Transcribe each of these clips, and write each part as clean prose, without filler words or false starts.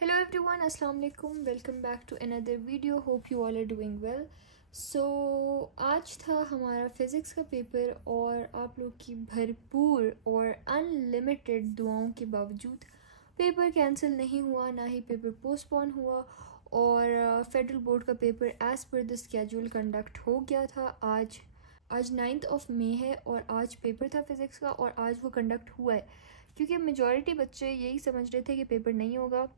Hello everyone, Assalamu alaikum. Welcome back to another video. Hope you all are doing well. So आज था हमारा physics का paper और आप लोग की भरपूर और अनलिमिटेड दुआओं के बावजूद पेपर कैंसिल नहीं हुआ, ना ही पेपर पोस्टपोन हुआ और फेडरल बोर्ड का paper as per the schedule conduct हो गया था। आज 9 मई है और आज पेपर था फिज़िक्स का और आज वो कंडक्ट हुआ है क्योंकि मेजॉरिटी बच्चे यही समझ रहे थे कि पेपर नहीं होगा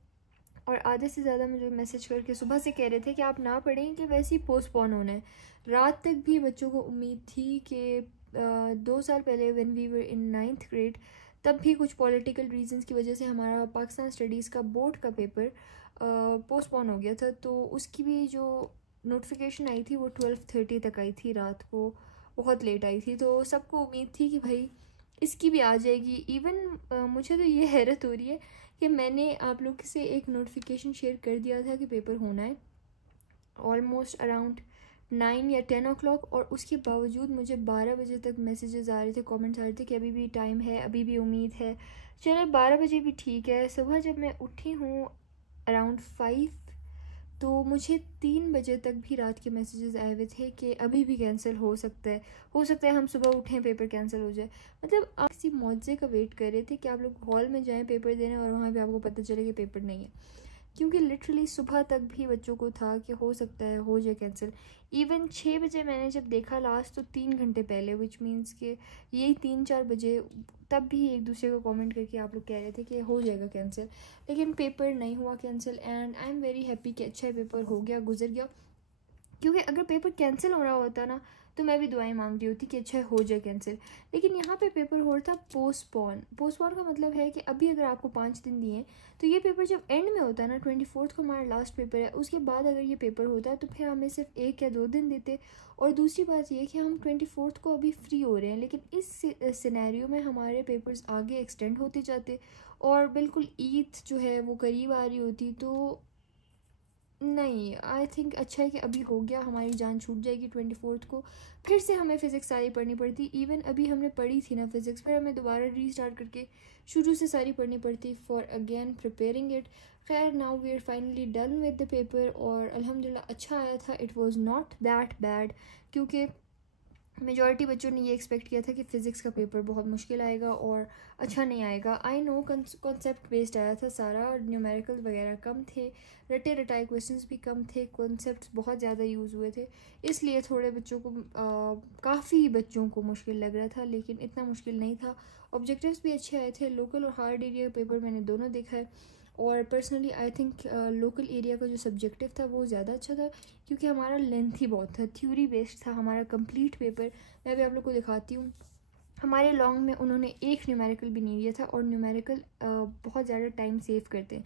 और आधे से ज़्यादा मुझे मैसेज करके सुबह से कह रहे थे कि आप ना पढ़ें कि वैसे ही पोस्टपोन होना है। रात तक भी बच्चों को उम्मीद थी कि 2 साल पहले when we were in 9th grade तब भी कुछ पॉलिटिकल रीजंस की वजह से हमारा पाकिस्तान स्टडीज़ का बोर्ड का पेपर पोस्टपोन हो गया था। तो उसकी भी जो नोटिफिकेशन आई थी वो 12:30 तक आई थी, रात को बहुत लेट आई थी। तो सबको उम्मीद थी कि भाई इसकी भी आ जाएगी। इवन मुझे तो ये हैरत हो रही है कि मैंने आप लोग से एक नोटिफिकेशन शेयर कर दिया था कि पेपर होना है ऑलमोस्ट अराउंड 9 या 10 o'clock और उसके बावजूद मुझे 12 बजे तक मैसेजेस आ रहे थे, कमेंट्स आ रहे थे कि अभी भी टाइम है, अभी भी उम्मीद है। चलो 12 बजे भी ठीक है। सुबह जब मैं उठी हूँ अराउंड 5 तो मुझे 3 बजे तक भी रात के मैसेजेस आए हुए थे कि अभी भी कैंसिल हो सकता है हम सुबह उठें पेपर कैंसिल हो जाए। मतलब आप किसी मौजे का वेट कर रहे थे कि आप लोग हॉल में जाएं पेपर देने और वहाँ पे आपको पता चले कि पेपर नहीं है, क्योंकि लिटरली सुबह तक भी बच्चों को था कि हो सकता है हो जाए कैंसिल। इवन 6 बजे मैंने जब देखा लास्ट तो 3 घंटे पहले, विच मीन्स कि यही 3-4 बजे तब भी एक दूसरे को कमेंट करके आप लोग कह रहे थे कि हो जाएगा कैंसिल, लेकिन पेपर नहीं हुआ cancel. And I am very happy कि अच्छा पेपर हो गया, गुजर गया। क्योंकि अगर पेपर कैंसिल हो रहा होता ना तो मैं भी दुआएं मांग रही होती कि अच्छा हो जाए कैंसिल, लेकिन यहाँ पे पेपर हो रहा था पोस्टपोन का मतलब है कि अभी अगर आपको 5 दिन दिए तो ये पेपर जब एंड में होता है ना 24th को हमारा लास्ट पेपर है, उसके बाद अगर ये पेपर होता है तो फिर हमें सिर्फ 1 या 2 दिन देते। और दूसरी बात ये कि हम 24th को अभी फ्री हो रहे हैं, लेकिन इस सिनेरियो में हमारे पेपर्स आगे एक्सटेंड होते जाते और बिल्कुल ईद जो है वो करीब आ रही होती। तो नहीं, आई थिंक अच्छा है कि अभी हो गया, हमारी जान छूट जाएगी 24th को। फिर से हमें फ़िज़िक्स सारी पढ़नी पड़ती। इवन अभी हमने पढ़ी थी ना फ़िज़िक्स, फिर हमें दोबारा रीस्टार्ट करके शुरू से सारी पढ़नी पड़ती फॉर अगेन प्रिपेयरिंग इट। खैर now we are finally done with the paper और अल्हम्दुलिल्लाह अच्छा आया था। It was not that bad क्योंकि मेजॉरिटी बच्चों ने ये एक्सपेक्ट किया था कि फ़िज़िक्स का पेपर बहुत मुश्किल आएगा और अच्छा नहीं आएगा। आई नो कॉन्सेप्ट बेस्ड आया था सारा, न्यूमेरिकल वगैरह कम थे, रटे रटाए क्वेश्चंस भी कम थे, कॉन्सेप्ट्स बहुत ज़्यादा यूज़ हुए थे, इसलिए थोड़े बच्चों को काफ़ी बच्चों को मुश्किल लग रहा था, लेकिन इतना मुश्किल नहीं था। ऑब्जेक्टिव्स भी अच्छे आए थे। लोकल और हार्ड एरिया पेपर मैंने दोनों देखा है और personally I think local area का जो सब्जेक्टिव था वो ज़्यादा अच्छा था क्योंकि हमारा लेंथ ही बहुत था, थ्योरी बेस्ड था हमारा कंप्लीट पेपर। मैं भी आप लोग को दिखाती हूँ। हमारे लॉन्ग में उन्होंने एक न्यूमेरिकल भी नहीं दिया था और न्यूमेरिकल बहुत ज़्यादा टाइम सेव करते हैं।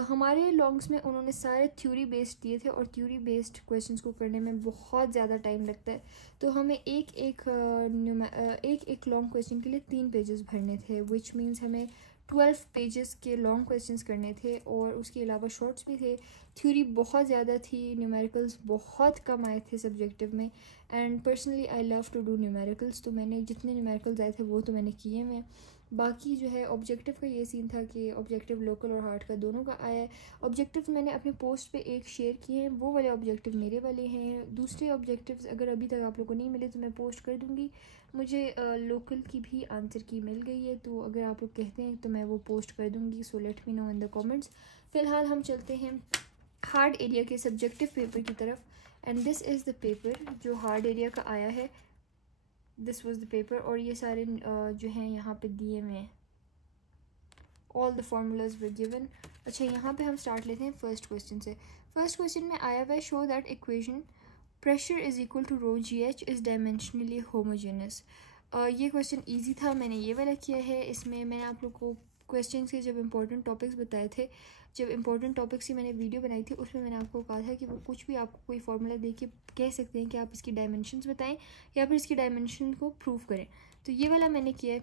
हमारे लॉन्ग्स में उन्होंने सारे थ्योरी बेस्ड दिए थे और थ्योरी बेस्ड क्वेश्चंस को करने में बहुत ज़्यादा टाइम लगता है। तो हमें एक एक लॉन्ग क्वेश्चन के लिए 3 पेजेस भरने थे, विच मीन्स हमें 12 पेजेस के लॉन्ग क्वेश्चंस करने थे और उसके अलावा शॉर्ट्स भी थे। थ्योरी बहुत ज़्यादा थी, न्यूमेरिकल्स बहुत कम आए थे सब्जेक्टिव में। And personally I love to do numericals, तो मैंने जितने न्यूमेरिकल्स आए थे वो तो मैंने किए हैं। बाकी जो है ऑब्जेक्टिव का ये सीन था कि ऑब्जेक्टिव लोकल और हार्ड का दोनों का आया है। ऑब्जेक्टिव मैंने अपने पोस्ट पे एक शेयर किए हैं, वो वाले ऑब्जेक्टिव मेरे वाले हैं। दूसरे ऑब्जेक्टिव्स अगर अभी तक आप लोगों को नहीं मिले तो मैं पोस्ट कर दूँगी। मुझे लोकल की भी आंसर की मिल गई है, तो अगर आप लोग कहते हैं तो मैं वो पोस्ट कर दूँगी। So let me know in the comments. फ़िलहाल हम चलते हैं हार्ड एरिया के सब्जेक्टिव पेपर की तरफ। And this is the paper जो हार्ड एरिया का आया है। दिस वाज द पेपर और ये सारे जो हैं यहाँ पे दिए हुए हैं, all the formulas were given. अच्छा यहाँ पे हम स्टार्ट लेते हैं फर्स्ट क्वेश्चन से। फर्स्ट क्वेश्चन में आया हुआ है show that equation pressure is equal to rho g h is dimensionally homogeneous. ये क्वेश्चन ईजी था, मैंने ये वाला किया है। इसमें मैंने आप लोग को क्वेश्चन के जब इंपॉर्टेंट टॉपिक्स बताए थे, जब इंपॉर्टेंट टॉपिक्स की मैंने वीडियो बनाई थी उसमें मैंने आपको कहा था कि वो कुछ भी आपको कोई फार्मूला दे के कह सकते हैं कि आप इसकी डायमेंशंस बताएं या फिर इसकी डायमेंशन को प्रूव करें। तो ये वाला मैंने किया है।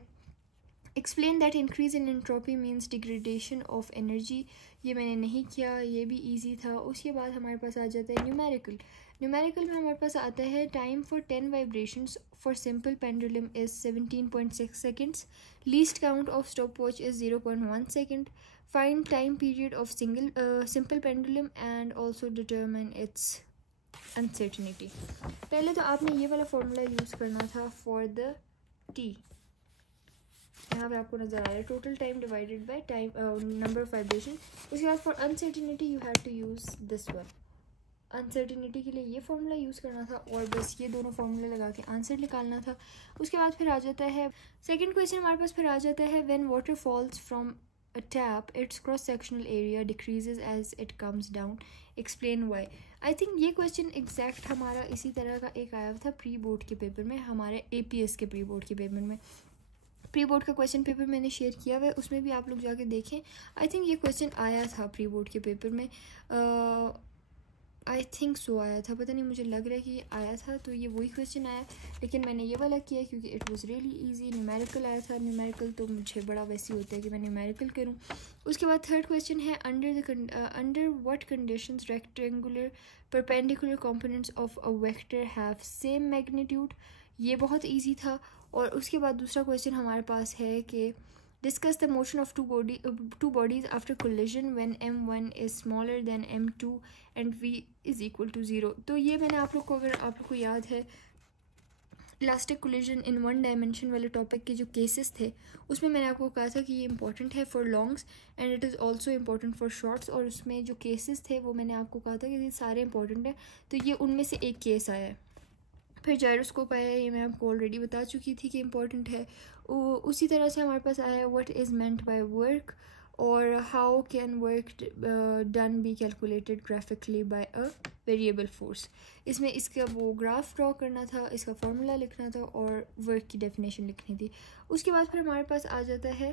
Explain that increase in entropy means degradation of energy, ये मैंने नहीं किया, ये भी ईजी था। उसके बाद हमारे पास आ जाता है न्यूमेरिकल में हमारे पास आता है time for 10 vibrations for simple pendulum is 17.6 seconds, least count of stop watch is 0.1 second, find time period of simple pendulum and also determine its uncertainty. पहले तो आपने ये वाला फॉर्मूला यूज़ करना था फॉर द टी, यहाँ पे आपको नज़र आ रहा है total time divided by time number of vibration. उसके बाद for uncertainty you have to use this one. Uncertainty के लिए ये फार्मूला यूज़ करना था और बस ये दोनों फार्मूले लगा के आंसर निकालना था. उसके बाद फिर आ जाता है सेकंड क्वेश्चन हमारे पास. फिर आ जाता है when water falls from a tap its cross sectional area decreases as it comes down, explain why. I think ये क्वेश्चन एग्जैक्ट हमारा इसी तरह का एक आया था प्री बोर्ड के पेपर में, हमारे APS के प्री बोर्ड के पेपर में. प्री बोर्ड का क्वेश्चन पेपर मैंने शेयर किया हुआ है, उसमें भी आप लोग जाके देखें. आई थिंक ये क्वेश्चन आया था प्री बोर्ड के पेपर में, आई थिंक सो आया था, पता नहीं, मुझे लग रहा है कि ये आया था. तो ये वही क्वेश्चन आया, लेकिन मैंने ये वाला किया क्योंकि it was really easy. Numerical आया था, न्यूमेरिकल तो मुझे बड़ा वैसे होता है कि मैं न्यूमेरिकल करूँ. उसके बाद थर्ड क्वेश्चन है under what conditions rectangular perpendicular components of a vector have same magnitude. ये बहुत ईजी था. और उसके बाद दूसरा क्वेश्चन हमारे पास है कि discuss the motion of two bodies after collision when m1 is smaller than m2 and v is equal to 0. तो ये मैंने आप लोग को, अगर आप लोग को याद है, elastic collision in one dimension वाले टॉपिक के जो केसेस थे उसमें मैंने आपको कहा था कि ये इंपॉर्टेंट है for longs and it is also important for shorts. और उसमें जो केसेस थे वो मैंने आपको कहा था कि ये सारे इंपॉर्टेंट हैं. तो ये उनमें से एक केस आया है. फिर जायरोस्कोप आया है, ये मैं आपको ऑलरेडी बता चुकी थी कि इम्पॉर्टेंट है. उसी तरह से हमारे पास आया है what is meant by work और how can work done be calculated graphically by a variable force. इसमें इसका वो ग्राफ ड्रॉ करना था, इसका फार्मूला लिखना था और वर्क की डेफिनेशन लिखनी थी. उसके बाद फिर हमारे पास आ जाता है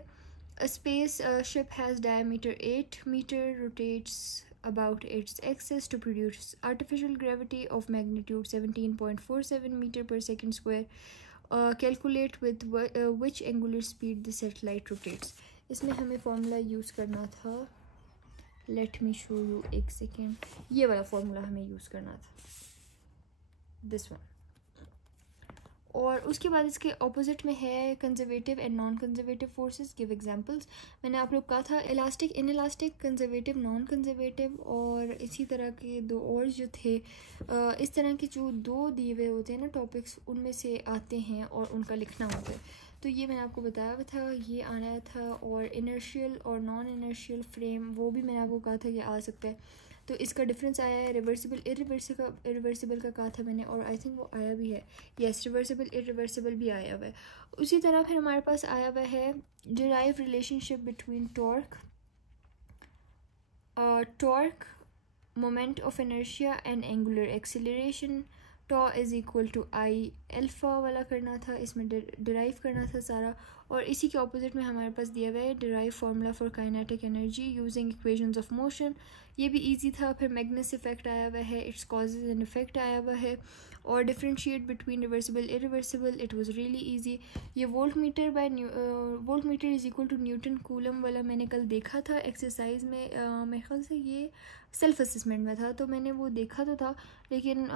a space ship has diameter 8 metre rotates about its axis to produce artificial gravity of magnitude 17.47 meter per second square. Calculate with which angular speed the satellite rotates. इसमें हमें फॉर्मूला यूज़ करना था, लेट मी शो यू एक second. ये वाला formula हमें use करना था, दिस वन. और उसके बाद इसके ऑपोजिट में है conservative and non conservative forces. Give examples. मैंने आप लोग कहा था elastic, in elastic, conservative, non conservative और इसी तरह के दो और जो थे. इस तरह के जो दो दिए हुए होते हैं ना टॉपिक्स, उनमें से आते हैं और उनका लिखना होता है. तो ये मैंने आपको बताया था, ये आना था. और इनर्शियल और नॉन इनर्शियल फ्रेम, वो भी मैंने आपको कहा था कि आ सकता है. तो इसका डिफरेंस आया है. रिवर्सिबल इरिवर्सिबल का कहा था मैंने, और आई थिंक वो आया भी है. यस, रिवर्सिबल इरिवर्सिबल भी आया हुआ है. उसी तरह फिर हमारे पास आया हुआ है derive relationship between torque moment of inertia and angular acceleration. Tau is equal to I alpha वाला करना था, इसमें डिराइव करना था सारा. और इसी के ऑपोजिट में हमारे पास दिया हुआ है derive formula for kinetic energy using equations of motion. ये भी इजी था. फिर मैग्नस इफेक्ट आया हुआ है, इट्स कॉजेज एंड इफेक्ट आया हुआ है. और differentiate between reversible irreversible, it was really easy. ये volt metre is equal to newton coulomb वाला मैंने कल देखा था एक्सरसाइज में. मेरे ख्याल से ये सेल्फ असेसमेंट में था, तो मैंने वो देखा तो था, लेकिन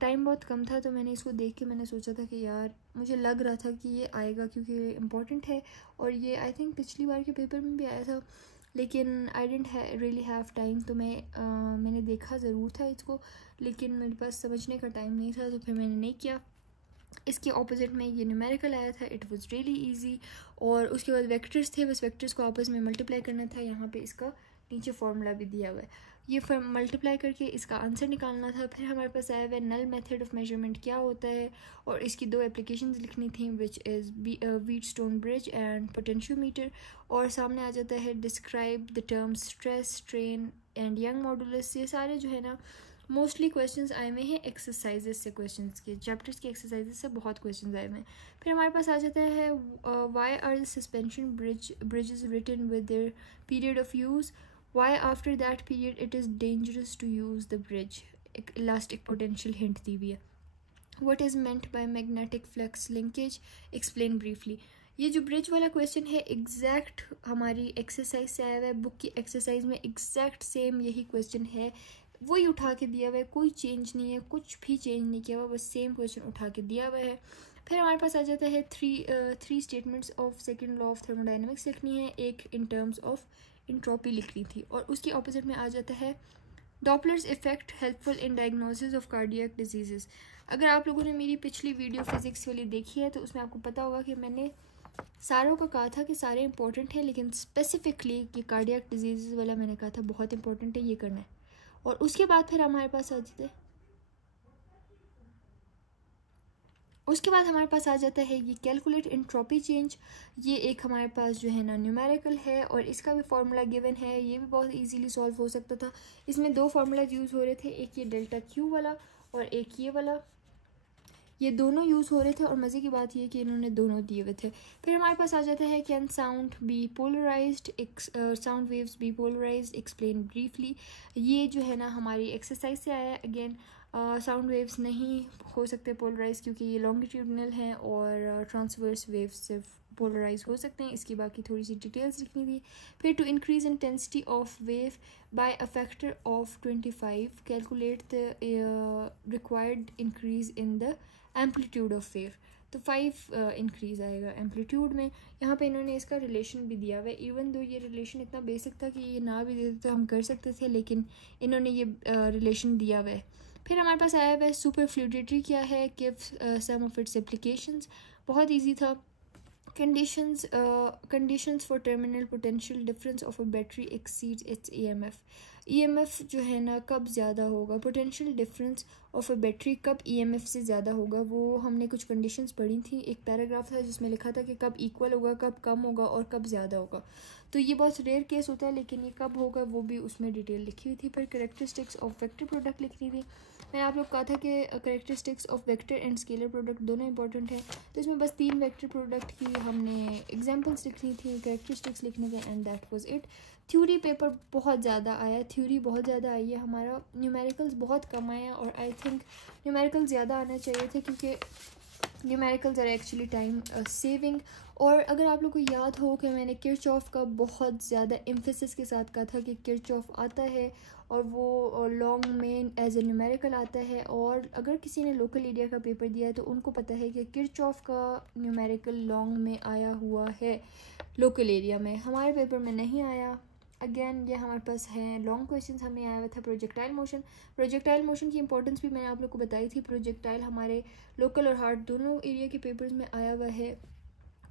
टाइम बहुत कम था. तो मैंने इसको देख के मैंने सोचा था कि यार मुझे लग रहा था कि ये आएगा क्योंकि ये इम्पॉर्टेंट है. और ये आई थिंक पिछली बार के पेपर में भी आया था, लेकिन आई डेंट रियली हैव टाइम. तो मैंने देखा ज़रूर था इसको, लेकिन मेरे पास समझने का टाइम नहीं था, तो फिर मैंने नहीं किया. इसके ऑपोजिट में ये न्यूमेरिकल आया था, इट वाज रियली इजी. और उसके बाद वेक्टर्स थे, बस वेक्टर्स को आपस में मल्टीप्लाई करना था. यहाँ पे इसका नीचे फॉर्मूला भी दिया हुआ है, ये मल्टीप्लाई करके इसका आंसर निकालना था. फिर हमारे पास आया हुआ नल मेथड ऑफ मेजरमेंट क्या होता है, और इसकी दो एप्लीकेशंस लिखनी थी, which is Wheatstone bridge and potentiometer. और सामने आ जाता है describe the term stress, strain and young modulus. ये सारे जो है ना मोस्टली क्वेश्चंस आए हुए हैं एक्सरसाइजेस से, क्वेश्चंस के चैप्टर्स के एक्सरसाइजेस से बहुत क्वेश्चंस आए हुए हैं. फिर हमारे पास आ जाता है why are the suspension bridges written with their period of use. Why after that period it is dangerous to use the bridge. Elastic potential hint दी हुई है. What is meant by magnetic flux linkage? Explain briefly. ये जो bridge वाला question है exact हमारी exercise से आया हुआ है, बुक की एक्सरसाइज में एग्जैक्ट सेम यही क्वेश्चन है, वही उठा के दिया हुआ है, कोई चेंज नहीं है, कुछ भी चेंज नहीं किया हुआ, बस सेम क्वेश्चन उठा के दिया हुआ है. फिर हमारे पास आ जाता है three statements of second law of thermodynamics लिखनी है, एक इन टर्म्स ऑफ इंट्रोपी लिखनी थी, और उसकी ऑपोजिट में आ जाता है Doppler's effect helpful in diagnosis of cardiac disease. अगर आप लोगों ने मेरी पिछली वीडियो फिजिक्स वाली देखी है तो उसमें आपको पता होगा कि मैंने सारों का कहा था कि सारे इंपॉर्टेंट हैं, लेकिन स्पेसिफिकली कि कार्डियक डिजीज़ वाला मैंने कहा था बहुत इंपॉर्टेंट है, ये करना है। और उसके बाद फिर हमारे पास आ जाता है ये कैलकुलेट एंट्रोपी चेंज। ये एक हमारे पास जो है ना न्यूमेरिकल है, और इसका भी फार्मूला गिवन है, ये भी बहुत इजीली सॉल्व हो सकता था। इसमें दो फार्मूला यूज़ हो रहे थे, एक ये डेल्टा क्यू वाला और एक ये वाला, ये दोनों यूज़ हो रहे थे, और मज़े की बात ये कि इन्होंने दोनों दिए हुए थे। फिर हमारे पास आ जाता है can sound be polarised, sound waves be polarised, explain briefly. ये जो है ना हमारी एक्सरसाइज से आया है। अगेन साउंड वेव्स नहीं हो सकते पोलराइज, क्योंकि ये लॉन्गिट्यूडनल हैं, और ट्रांसवर्स वेव्स सिर्फ पोलराइज हो सकते हैं। इसकी बाकी थोड़ी सी डिटेल्स लिखनी थी। फिर to increase intensity of wave by a factor of 25 calculate the required increase in the amplitude of wave. तो 5 इंक्रीज़ आएगा एम्पलीट्यूड में। यहाँ पे इन्होंने इसका रिलेशन भी दिया हुआ है, इवन दो ये रिलेशन इतना बेसिक था कि ये ना भी देते तो हम कर सकते थे, लेकिन इन्होंने ये रिलेशन दिया हुआ है। फिर हमारे पास आया हुआ है सुपर फ्लूइडिटी क्या है, give some of its applications. बहुत इजी था। conditions for terminal potential difference of a battery exceeds its EMF जो है ना कब ज़्यादा होगा, potential difference of a battery कब EMF से ज़्यादा होगा, वो हमने कुछ कंडीशंस पढ़ी थी। एक पैराग्राफ था जिसमें लिखा था कि कब इक्वल होगा, कब कम होगा और कब ज़्यादा होगा। तो ये बहुत रेयर केस होता है, लेकिन ये कब होगा वो भी उसमें डिटेल लिखी हुई थी। फिर करेक्टरिस्टिक्स ऑफ वेक्टर प्रोडक्ट लिखनी थी। मैंने आप लोग कहा था कि characteristics of vector and scalar product दोनों इंपॉर्टेंट है, तो इसमें बस 3 वेक्टर प्रोडक्ट की हमने एग्जांपल्स लिखनी थी, करेक्टरिस्टिक्स लिखने के, and that was it. Theory paper बहुत ज़्यादा आया, थ्योरी बहुत ज़्यादा आई है हमारा, न्यूमेरिकल्स बहुत कम आया, और आई थिंक न्यूमेरिकल ज़्यादा आना चाहिए थे, क्योंकि numericals are actually time saving. और अगर आप लोग को याद हो कि मैंने किरचॉफ का बहुत ज़्यादा एम्फेसिस के साथ कहा था कि किरचॉफ आता है और वो लॉन्ग में एज ए न्यूमेरिकल आता है, और अगर किसी ने लोकल एरिया का पेपर दिया है तो उनको पता है कि किरचॉफ का न्यूमेरिकल लॉन्ग में आया हुआ है, लोकल एरिया में। हमारे पेपर में नहीं आया। अगेन ये हमारे पास है लॉन्ग क्वेश्चंस, हमें आया हुआ था प्रोजेक्टाइल मोशन। प्रोजेक्टाइल मोशन की इंपॉर्टेंस भी मैंने आप लोग को बताई थी। प्रोजेक्टाइल हमारे लोकल और हार्ड दोनों एरिया के पेपर्स में आया हुआ है।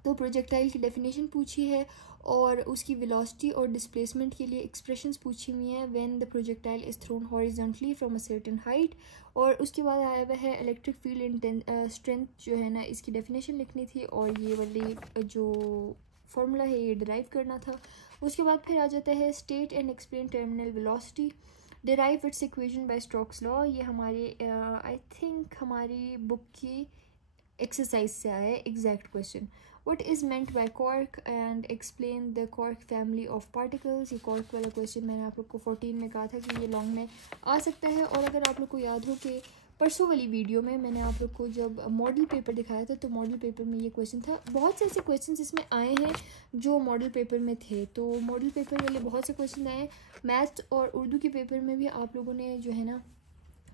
तो प्रोजेक्टाइल की डेफिनेशन पूछी है, और उसकी वेलोसिटी और डिस्प्लेसमेंट के लिए एक्सप्रेशंस पूछी हुई हैं when the projectile is throne horizontally from a certain height. और उसके बाद आया हुआ है इलेक्ट्रिक फील्ड स्ट्रेंथ जो है ना, इसकी डेफिनेशन लिखनी थी, और ये वाली जो फार्मूला है ये डिराइव करना था। उसके बाद फिर आ जाता है state and explain terminal velocity, derive it's equation by Stokes law. ये हमारे आई थिंक हमारी बुक की एक्सरसाइज से आया है exact question. What is meant by quark and explain the quark family of particles। ये quark वाला क्वेश्चन मैंने आप लोग को 14 में कहा था कि ये लॉन्ग में आ सकता है। और अगर आप लोग को याद हो कि परसों वाली वीडियो में मैंने आप लोग को जब मॉडल पेपर दिखाया था, तो मॉडल पेपर में ये क्वेश्चन था। बहुत से ऐसे क्वेश्चन इसमें आए हैं जो मॉडल पेपर में थे, तो मॉडल पेपर वाले बहुत से क्वेश्चन आए। मैथ्स और उर्दू के पेपर में भी आप लोगों ने जो है ना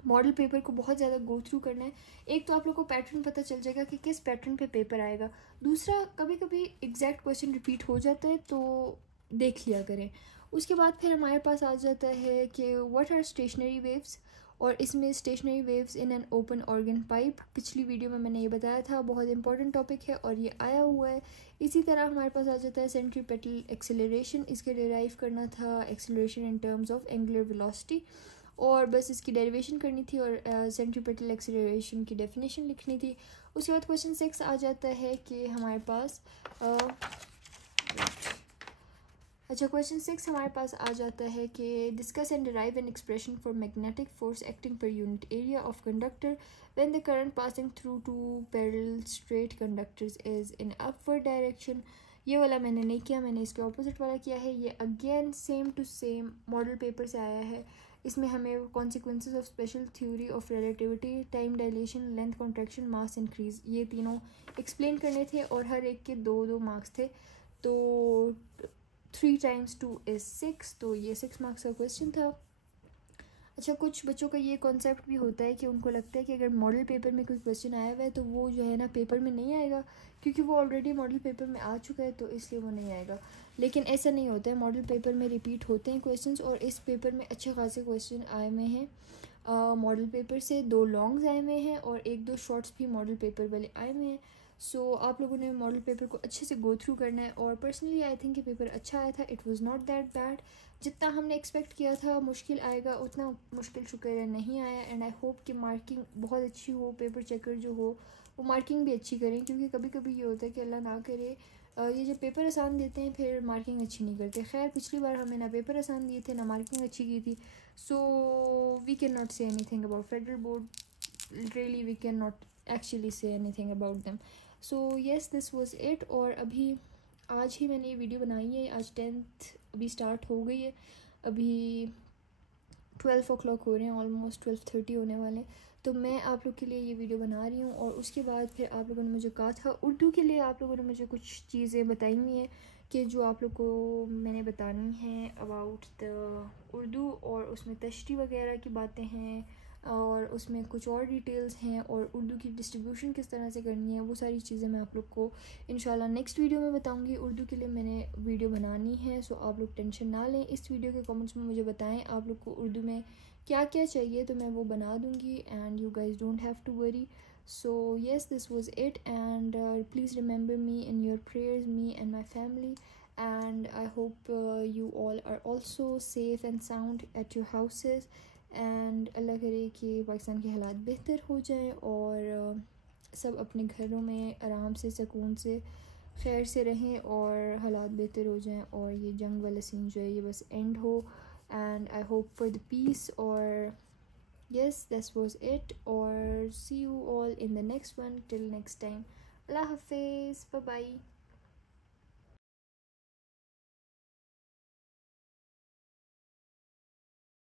मॉडल पेपर को बहुत ज़्यादा गो थ्रू करना है। एक तो आप लोग को पैटर्न पता चल जाएगा कि किस पैटर्न पे पेपर आएगा। दूसरा, कभी कभी एग्जैक्ट क्वेश्चन रिपीट हो जाता है, तो देख लिया करें। उसके बाद फिर हमारे पास आ जाता है कि व्हाट आर स्टेशनरी वेव्स, और इसमें stationery waves in an open organ pipe. पिछली वीडियो में मैंने ये बताया था, बहुत इंपॉर्टेंट टॉपिक है और ये आया हुआ है। इसी तरह हमारे पास आ जाता है सेंट्रीपेटल एक्सेलरेशन, इसके डिराइव करना था acceleration in terms of angular velocity, और बस इसकी डेरिवेशन करनी थी, और सेंट्रीपेटल एक्सेलरेशन की डेफिनेशन लिखनी थी। उसके बाद क्वेश्चन 6 आ जाता है कि हमारे पास क्वेश्चन 6 हमारे पास आ जाता है कि discuss and derive an expression for magnetic force acting per unit area of conductor when the current passing through two parallel straight conductors is in upward direction. ये वाला मैंने नहीं किया, मैंने इसके ऑपोजिट वाला किया है। ये again same to same model paper से आया है। इसमें हमें consequences of special theory of relativity, time dilation, length contraction, mass increase, ये तीनों एक्सप्लेन करने थे, और हर एक के 2-2 मार्क्स थे। तो 3 × 2 = 6, तो ये 6 मार्क्स का क्वेश्चन था। अच्छा, कुछ बच्चों का ये कॉन्सेप्ट भी होता है कि उनको लगता है कि अगर मॉडल पेपर में कोई क्वेश्चन आया हुआ है तो वो जो है ना पेपर में नहीं आएगा, क्योंकि वो ऑलरेडी मॉडल पेपर में आ चुका है तो इसलिए वो नहीं आएगा। लेकिन ऐसा नहीं होता है, मॉडल पेपर में रिपीट होते हैं क्वेश्चंस, और इस पेपर में अच्छे खासे क्वेश्चन आए हुए हैं। मॉडल पेपर से 2 लॉन्ग्स आए हुए हैं और 1-2 शॉर्ट्स भी मॉडल पेपर वाले आए हुए हैं। सो आप लोगों ने मॉडल पेपर को अच्छे से गो थ्रू करना है। और पर्सनली आई थिंक ये पेपर अच्छा आया था, it was not that bad. जितना हमने एक्सपेक्ट किया था मुश्किल आएगा, उतना मुश्किल शुक्र है नहीं आया। एंड आई होप कि मार्किंग बहुत अच्छी हो, पेपर चेकर जो हो वो मार्किंग भी अच्छी करें, क्योंकि कभी कभी ये होता है कि अल्लाह ना करे ये जब पेपर आसान देते हैं फिर मार्किंग अच्छी नहीं करते। खैर पिछली बार हमें ना पेपर आसान दिए थे ना मार्किंग अच्छी की थी, so we can not say anything about federal board, really we can not actually say anything about them. So yes, this was it. और अभी आज ही मैंने ये वीडियो बनाई है, आज 10th अभी स्टार्ट हो गई है, अभी 12 o'clock हो रहे हैं, ऑलमोस्ट 12:30 होने वाले हैं। तो मैं आप लोग के लिए ये वीडियो बना रही हूँ। और उसके बाद फिर आप लोगों ने मुझे कहा था उर्दू के लिए, आप लोगों ने मुझे कुछ चीज़ें बताई हुई हैं कि जो आप लोग को मैंने बतानी है अबाउट द उर्दू, और उसमें तशरीह वगैरह की बातें हैं और उसमें कुछ और डिटेल्स हैं, और उर्दू की डिस्ट्रीब्यूशन किस तरह से करनी है, वो सारी चीज़ें मैं आप लोग को इंशाल्लाह नेक्स्ट वीडियो में बताऊंगी। उर्दू के लिए मैंने वीडियो बनानी है, सो आप लोग टेंशन ना लें। इस वीडियो के कमेंट्स में मुझे बताएं आप लोग को उर्दू में क्या क्या चाहिए, तो मैं वो बना दूंगी। And you guys don't have to worry. So yes, this was it. And please remember me in your prayers, me and my family. And I hope you all are also safe and sound at your houses. And अल्लाह करे कि पाकिस्तान के हालात बेहतर हो जाएं और सब अपने घरों में आराम से सुकून से खैर से रहें और हालात बेहतर हो जाएं और ये जंग वाला सीन जो है ये बस एंड हो। And I hope for the peace. और yes, this was it, or see you all in the next one. Till next time, Allah Hafiz, bye bye.